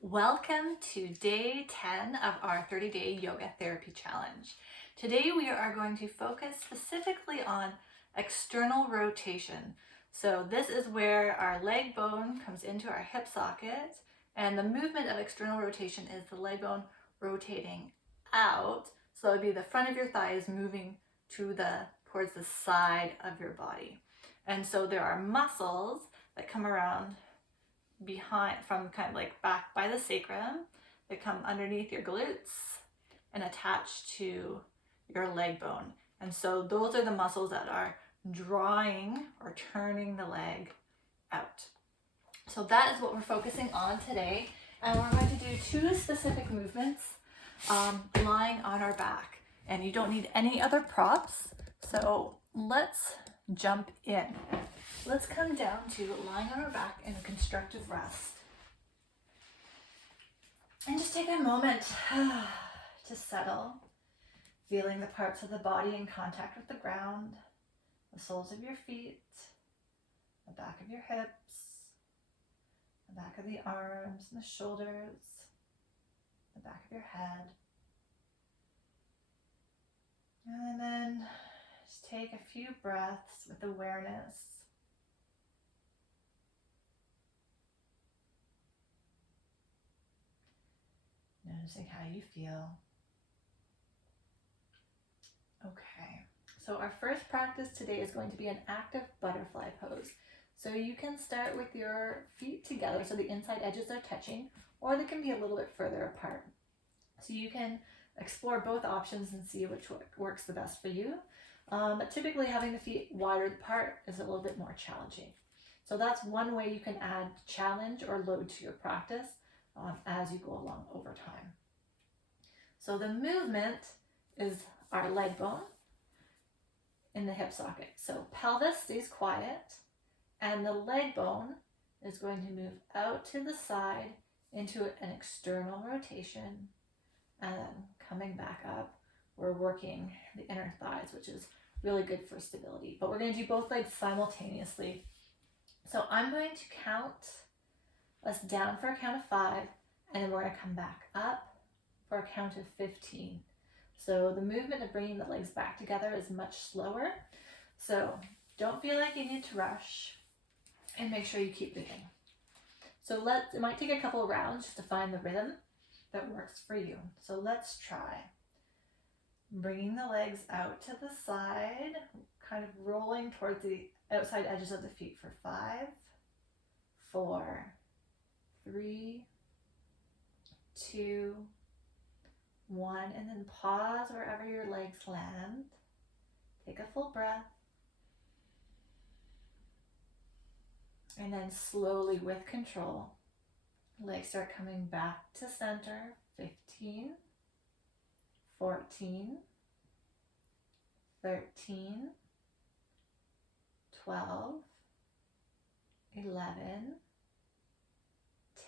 Welcome to day 10 of our 30-day yoga therapy challenge. Today we are going to focus specifically on external rotation. So this is where our leg bone comes into our hip socket, and the movement of external rotation is the leg bone rotating out. So it would be the front of your thighs moving towards the side of your body. And so there are muscles that come around behind, from kind of like back by the sacrum, that come underneath your glutes and attach to your leg bone. And so those are the muscles that are drawing or turning the leg out. So that is what we're focusing on today. And we're going to do two specific movements lying on our back. And you don't need any other props. So let's jump in. Let's come down to lying on our back in a constructive rest. And just take a moment to settle, feeling the parts of the body in contact with the ground, the soles of your feet, the back of your hips, the back of the arms and the shoulders, the back of your head. And then just take a few breaths with awareness. Noticing how you feel. Okay, so our first practice today is going to be an active butterfly pose. So you can start with your feet together so the inside edges are touching, or they can be a little bit further apart. So you can explore both options and see which works the best for you. But typically having the feet wider apart is a little bit more challenging. So that's one way you can add challenge or load to your practice as you go along over time. So the movement is our leg bone in the hip socket. So pelvis stays quiet and the leg bone is going to move out to the side into an external rotation, and then coming back up, we're working the inner thighs, which is really good for stability. But we're going to do both legs simultaneously. So I'm going to count us down for a count of 5, and then we're going to come back up for a count of 15. So the movement of bringing the legs back together is much slower. So don't feel like you need to rush, and make sure you keep breathing. So it might take a couple of rounds just to find the rhythm that works for you. So let's try. Bringing the legs out to the side, kind of rolling towards the outside edges of the feet for 5, 4, 3, 2, 1, and then pause wherever your legs land. Take a full breath. And then slowly, with control, legs start coming back to center. 15, 14, 13, 12, 11,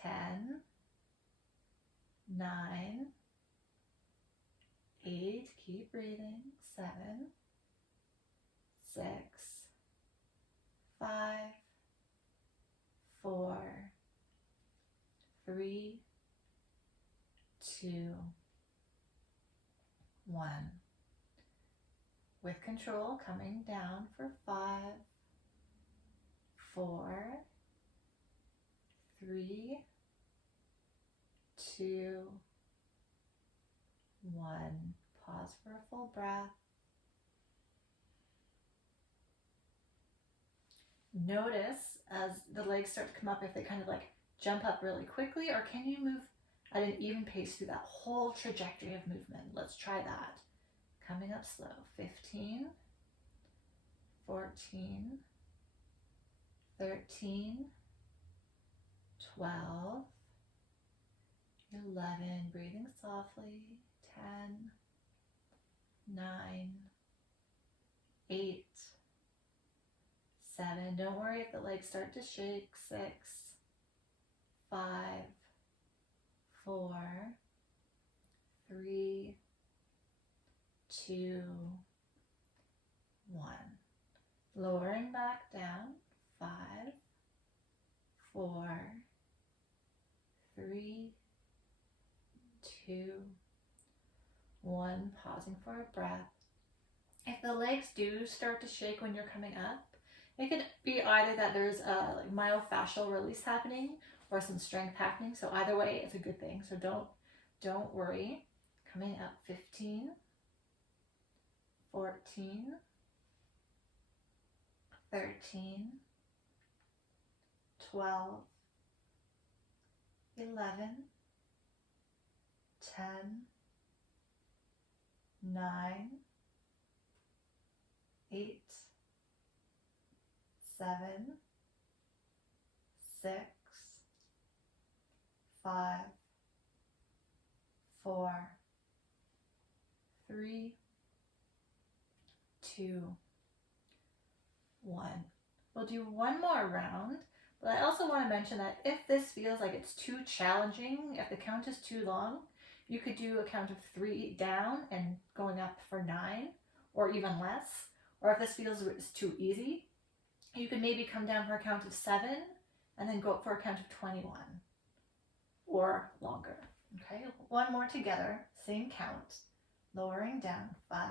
10, 9, 8, keep breathing, 7, 6, 5, 4, 3, 2, 1. With control, coming down for 5, 4, 3, 2, 1. Pause for a full breath. Notice as the legs start to come up if they kind of like jump up really quickly, or can you move at an even pace through that whole trajectory of movement? Let's try that. Coming up slow. 15, 14, 13, 12, 11, breathing softly, 10, 9, 8, 7, don't worry if the legs start to shake, 6, 5, 4, 3, 2, 1. Lowering back down, 5, 4, 3, 2, 1. Pausing for a breath. If the legs do start to shake when you're coming up, it could be either that there's a like myofascial release happening or some strength happening. So either way, it's a good thing. So don't worry. Coming up, 15, 14, 13, 12, 11, 10, 9, 8, 7, 6, 5, 4, 3, 2, 1. We'll do one more round, but I also want to mention that if this feels like it's too challenging, if the count is too long, you could do a count of 3 down and going up for 9 or even less. Or if this feels too easy, you could maybe come down for a count of 7 and then go up for a count of 21 or longer. Okay, one more together, same count, lowering down, 5,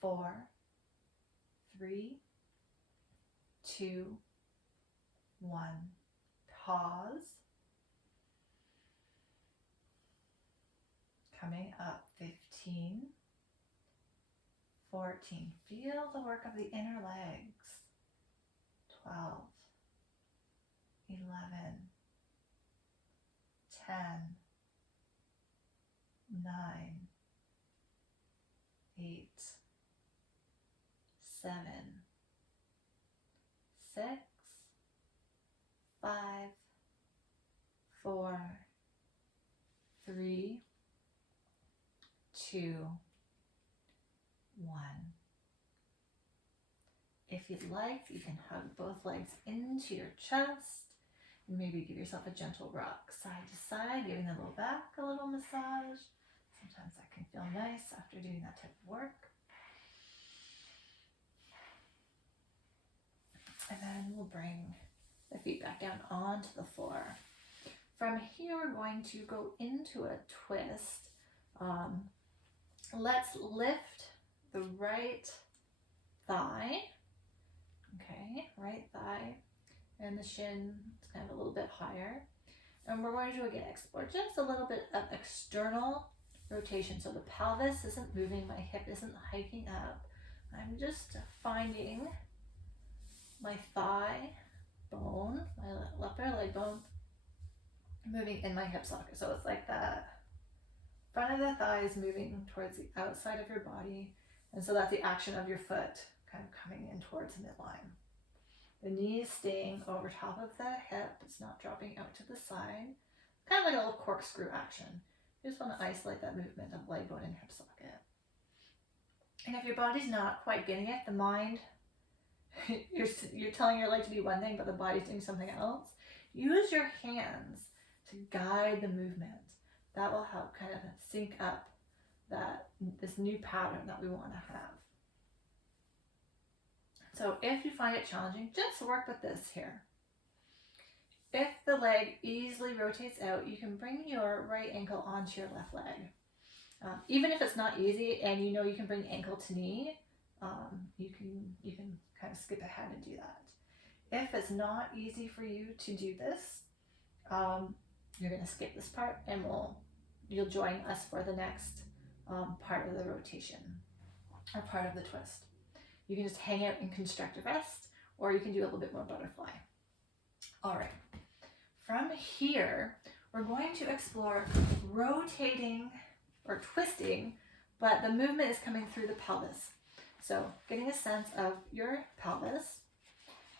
4, 3, 2, 1. Pause. Coming up, 15, 14. Feel the work of the inner legs. 12, 11, 10, 9, 8, 7, 6, 5, 4, 3, 2, 1. If you'd like, you can hug both legs into your chest and maybe give yourself a gentle rock side to side, giving the low back a little massage. Sometimes that can feel nice after doing that type of work. And then we'll bring the feet back down onto the floor. From here, we're going to go into a twist. Let's lift the right thigh. Okay, right thigh, and the shin is kind of a little bit higher. And we're going to again explore just a little bit of external rotation. So the pelvis isn't moving, my hip isn't hiking up. I'm just finding my thigh bone, my upper leg bone, moving in my hip socket. So it's like the front of the thigh is moving towards the outside of your body. And so that's the action of your foot kind of coming in towards midline. The knee is staying over top of the hip. It's not dropping out to the side. Kind of like a little corkscrew action. You just want to isolate that movement of leg bone and hip socket. And if your body's not quite getting it, the mind, you're telling your leg to do one thing, but the body's doing something else. Use your hands to guide the movement. That will help kind of sync up this new pattern that we want to have. So if you find it challenging, just work with this here. If the leg easily rotates out, you can bring your right ankle onto your left leg. Even if it's not easy and you know you can bring ankle to knee, you can kind of skip ahead and do that. If it's not easy for you to do this, you're going to skip this part and you'll join us for the next part of the rotation or part of the twist. You can just hang out in constructive rest, or you can do a little bit more butterfly. All right. From here, we're going to explore rotating or twisting, but the movement is coming through the pelvis. So getting a sense of your pelvis,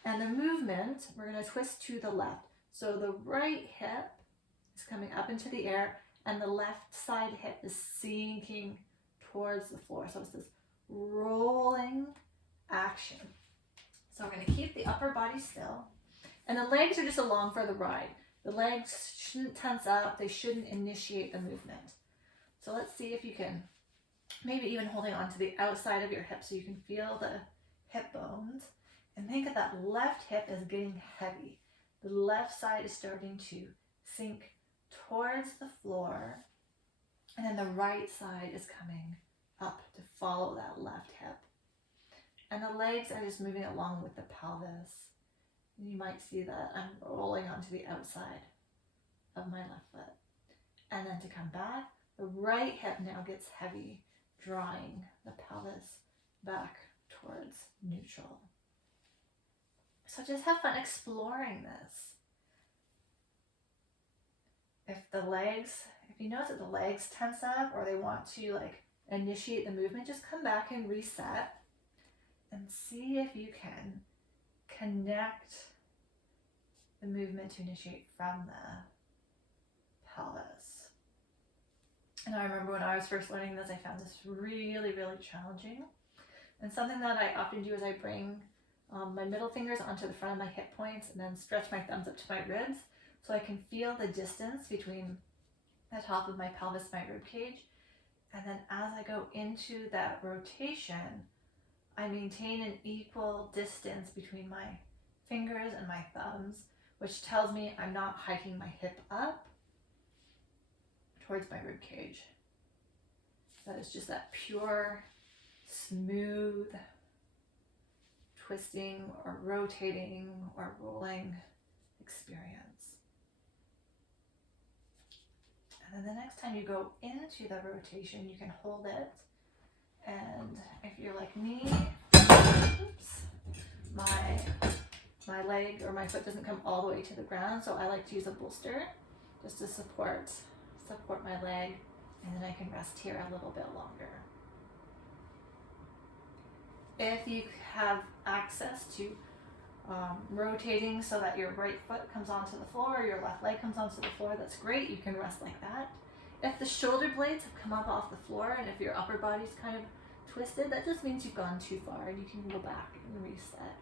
and the movement, we're going to twist to the left. So the right hip is coming up into the air, and the left side hip is sinking towards the floor. So it's this rolling action. So we're going to keep the upper body still, and the legs are just along for the ride. The legs shouldn't tense up. They shouldn't initiate the movement. So let's see if you can, maybe even holding on to the outside of your hip so you can feel the hip bones, and think that that left hip is getting heavy. The left side is starting to sink towards the floor, And then the right side is coming up to follow that left hip. And the legs are just moving along with the pelvis. You might see that I'm rolling onto the outside of my left foot. And then to come back, the right hip now gets heavy, drawing the pelvis back towards neutral. So just have fun exploring this. If you notice that the legs tense up or they want to like initiate the movement, just come back and reset and see if you can connect the movement to initiate from the pelvis. And I remember when I was first learning this, I found this really, really challenging. And something that I often do is I bring my middle fingers onto the front of my hip points and then stretch my thumbs up to my ribs so I can feel the distance between the top of my pelvis and my rib cage. And then as I go into that rotation, I maintain an equal distance between my fingers and my thumbs, which tells me I'm not hiking my hip up towards my rib cage. That is just that pure, smooth twisting or rotating or rolling experience. And then the next time you go into the rotation, you can hold it. And if you're like me, oops, my leg or my foot doesn't come all the way to the ground, so I like to use a bolster just to support my leg, and then I can rest here a little bit longer. If you have access to rotating so that your right foot comes onto the floor or your left leg comes onto the floor, that's great. You can rest like that. If the shoulder blades have come up off the floor and if your upper body's kind of twisted, that just means you've gone too far and you can go back and reset.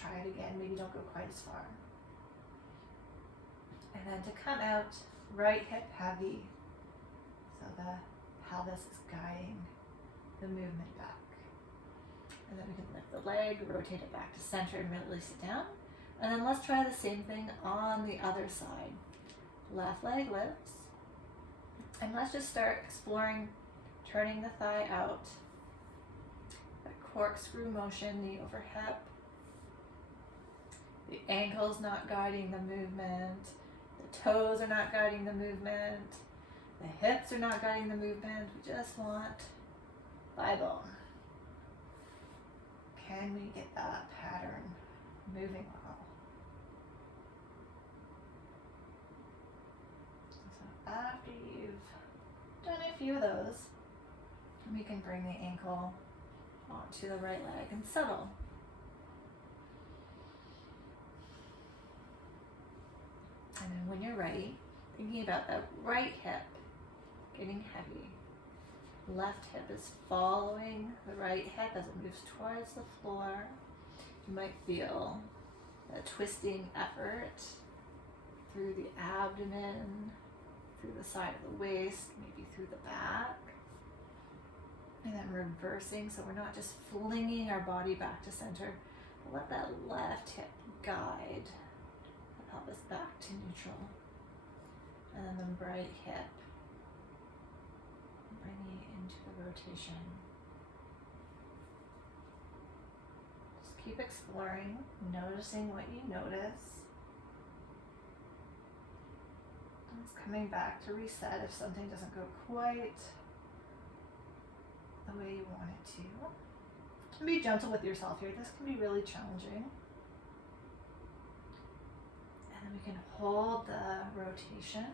Try it again, maybe don't go quite as far. And then to come out, right hip heavy, so the pelvis is guiding the movement back. And then we can lift the leg, rotate it back to center and release it down. And then let's try the same thing on the other side. Left leg lifts. And let's just start exploring turning the thigh out. That corkscrew motion, knee over hip. The ankle's not guiding the movement. The toes are not guiding the movement. The hips are not guiding the movement. We just want thigh bone. Can we get that pattern moving well? So after you've done a few of those, we can bring the ankle onto the right leg and settle. And then when you're ready, thinking about that right hip getting heavy. Left hip is following the right hip as it moves towards the floor. You might feel a twisting effort through the abdomen, through the side of the waist, maybe through the back. And then reversing, so we're not just flinging our body back to center. Let that left hip guide the pelvis back to neutral. And then the right hip bringing it into the rotation. Just keep exploring, noticing what you notice. And it's coming back to reset if something doesn't go quite the way you want it to. And be gentle with yourself here. This can be really challenging. And then we can hold the rotation.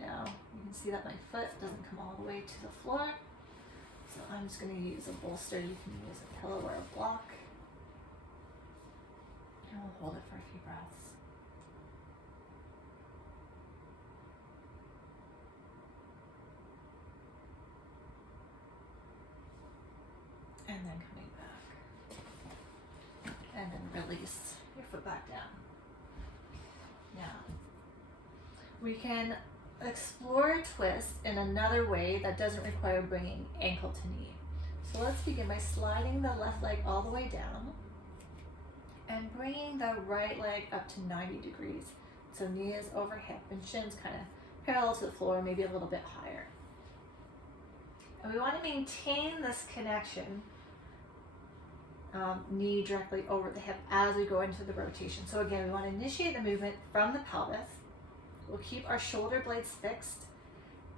Now, you can see that my foot doesn't come all the way to the floor. So I'm just going to use a bolster. You can use a pillow or a block. And we'll hold it for a few breaths. And then coming back. And then release your foot back down. Now, we can explore twist in another way that doesn't require bringing ankle to knee. So let's begin by sliding the left leg all the way down and bringing the right leg up to 90 degrees. So knee is over hip and shin's kind of parallel to the floor, maybe a little bit higher. And we want to maintain this connection, knee directly over the hip as we go into the rotation. So again, we want to initiate the movement from the pelvis. We'll keep our shoulder blades fixed,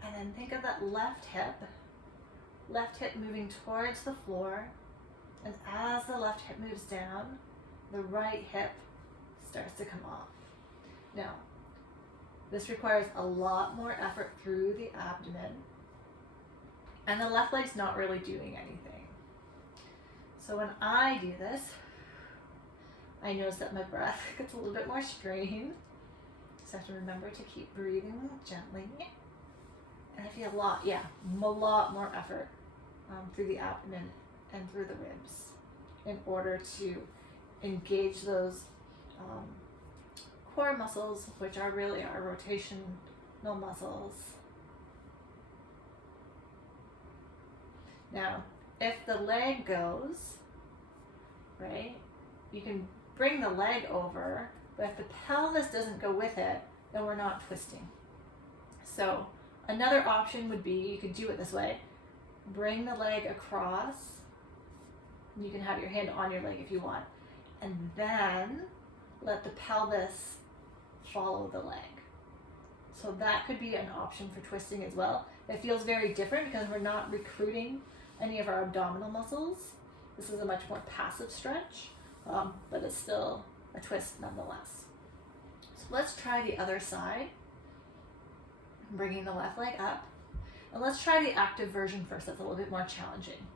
and then think of that left hip moving towards the floor. And as the left hip moves down, the right hip starts to come off. Now, this requires a lot more effort through the abdomen, and the left leg's not really doing anything. So when I do this, I notice that my breath gets a little bit more strained. So I have to remember to keep breathing gently. And I feel a lot more effort through the abdomen and through the ribs in order to engage those core muscles, which are really our rotational muscles. Now, if the leg goes, right, you can bring the leg over, but if the pelvis doesn't go with it, then we're not twisting. So another option would be, you could do it this way, bring the leg across. You can have your hand on your leg if you want, and then let the pelvis follow the leg. So that could be an option for twisting as well. It feels very different because we're not recruiting any of our abdominal muscles. This is a much more passive stretch, but it's still a twist nonetheless. So let's try the other side, bringing the left leg up. And let's try the active version first. That's a little bit more challenging.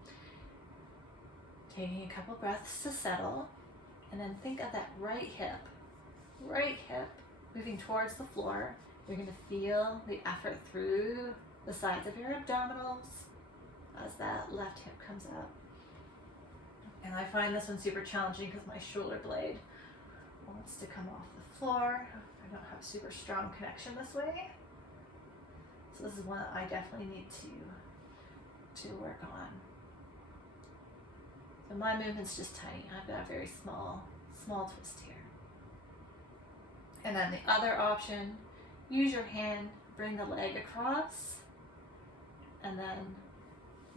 Taking a couple breaths to settle, and then think of that right hip moving towards the floor. You're going to feel the effort through the sides of your abdominals as that left hip comes up. And I find this one super challenging because my shoulder blade wants to come off the floor. I don't have super strong connection this way. So this is one that I definitely need to work on. So my movement's just tiny. I've got a very small twist here. And then the other option, use your hand, bring the leg across, and then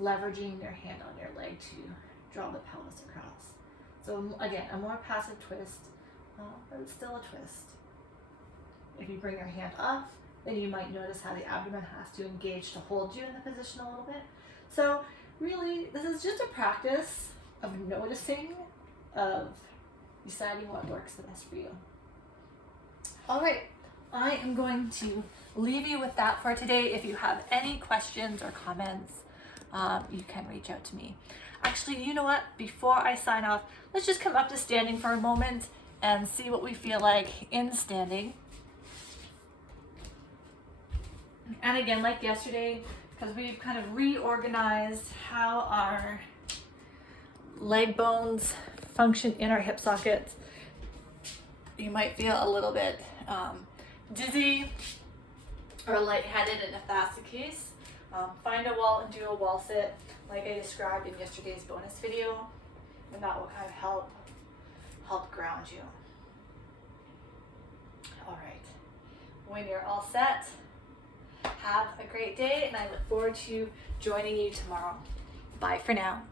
leveraging your hand on your leg to draw the pelvis across. So again, a more passive twist, but it's still a twist. If you bring your hand up, then you might notice how the abdomen has to engage to hold you in the position a little bit. So really, this is just a practice of noticing, of deciding what works the best for you. All right, I am going to leave you with that for today. If you have any questions or comments, you can reach out to me. Actually, you know what? Before I sign off, let's just come up to standing for a moment and see what we feel like in standing. And again, like yesterday, because we've kind of reorganized how our leg bones function in our hip sockets, you might feel a little bit dizzy or lightheaded, and if that's the case, find a wall and do a wall sit like I described in yesterday's bonus video, and that will kind of help ground you. All right, when you're all set, have a great day, and I look forward to joining you tomorrow. Bye for now.